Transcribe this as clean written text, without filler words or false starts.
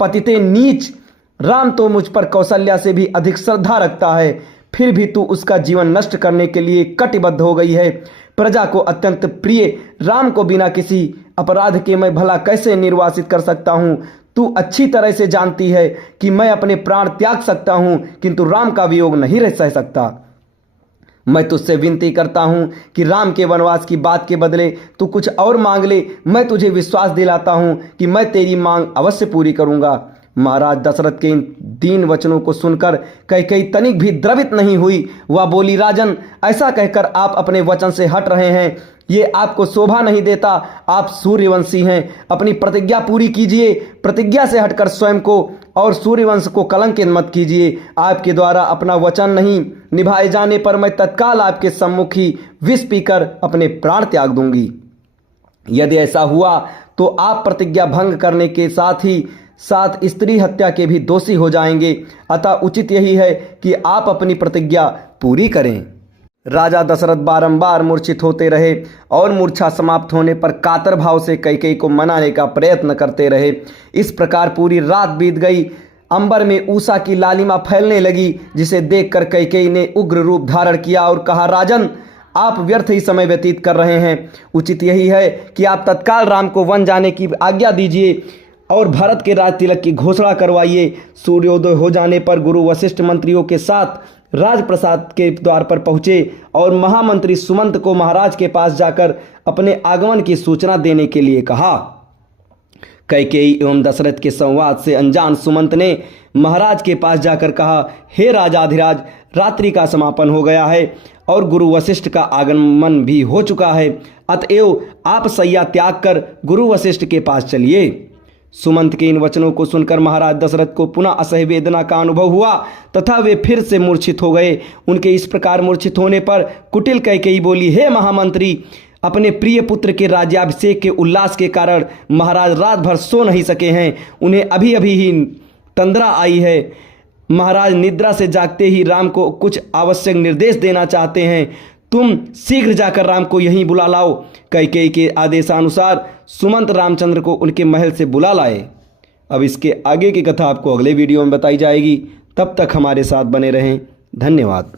पतिते नीच, राम तो मुझ पर कौशल्या से भी अधिक श्रद्धा रखता है, फिर भी तू उसका जीवन नष्ट करने के लिए कटिबद्ध हो गई है। प्रजा को अत्यंत प्रिय राम को बिना किसी अपराध के मैं भला कैसे निर्वासित कर सकता हूँ। तू अच्छी तरह से जानती है कि मैं अपने प्राण त्याग सकता हूँ, किंतु राम का वियोग नहीं रह सह सकता। मैं तुझसे विनती करता हूँ कि राम के वनवास की बात के बदले तू कुछ और मांग ले। मैं तुझे विश्वास दिलाता हूँ कि मैं तेरी मांग अवश्य पूरी करूँगा। महाराज दशरथ के इन दीन वचनों को सुनकर कैकेयी तनिक भी द्रवित नहीं हुई। वह बोली, राजन, ऐसा कहकर आप अपने वचन से हट रहे हैं, ये आपको शोभा नहीं देता। आप सूर्यवंशी हैं, अपनी प्रतिज्ञा पूरी कीजिए। प्रतिज्ञा से हटकर स्वयं को और सूर्यवंश को कलंकित मत कीजिए। आपके द्वारा अपना वचन नहीं निभाए जाने पर मैं तत्काल आपके सम्मुख ही विष पीकर अपने प्राण त्याग दूंगी। यदि ऐसा हुआ तो आप प्रतिज्ञा भंग करने के साथ ही साथ स्त्री हत्या के भी दोषी हो जाएंगे। अतः उचित यही है कि आप अपनी प्रतिज्ञा पूरी करें। राजा दशरथ बारंबार मूर्छित होते रहे और मूर्छा समाप्त होने पर कातर भाव से कैकेयी को मनाने का प्रयत्न करते रहे। इस प्रकार पूरी रात बीत गई। अंबर में उषा की लालिमा फैलने लगी, जिसे देखकर कैकेयी ने उग्र रूप धारण किया और कहा, राजन, आप व्यर्थ ही समय व्यतीत कर रहे हैं। उचित यही है कि आप तत्काल राम को वन जाने की आज्ञा दीजिए और भरत के राज तिलक की घोषणा करवाइए। सूर्योदय हो जाने पर गुरु वशिष्ठ मंत्रियों के साथ राजप्रसाद के द्वार पर पहुंचे और महामंत्री सुमंत को महाराज के पास जाकर अपने आगमन की सूचना देने के लिए कहा। कैकेयी एवं दशरथ के संवाद से अनजान सुमंत ने महाराज के पास जाकर कहा, हे राजाधिराज, रात्रि का समापन हो गया है और गुरु वशिष्ठ का आगमन भी हो चुका है। अतएव आप सैया त्याग कर गुरु वशिष्ठ के पास चलिए। सुमंत के इन वचनों को सुनकर महाराज दशरथ को पुनः असह्य वेदना का अनुभव हुआ तथा वे फिर से मूर्छित हो गए। उनके इस प्रकार मूर्छित होने पर कुटिल कैकेयी बोली, हे महामंत्री, अपने प्रिय पुत्र के राज्याभिषेक के उल्लास के कारण महाराज रात भर सो नहीं सके हैं। उन्हें अभी अभी ही तंद्रा आई है। महाराज निद्रा से जागते ही राम को कुछ आवश्यक निर्देश देना चाहते हैं। तुम शीघ्र जाकर राम को यहीं बुला लाओ। कैकेयी के आदेशानुसार सुमंत रामचंद्र को उनके महल से बुला लाए। अब इसके आगे की कथा आपको अगले वीडियो में बताई जाएगी। तब तक हमारे साथ बने रहें। धन्यवाद।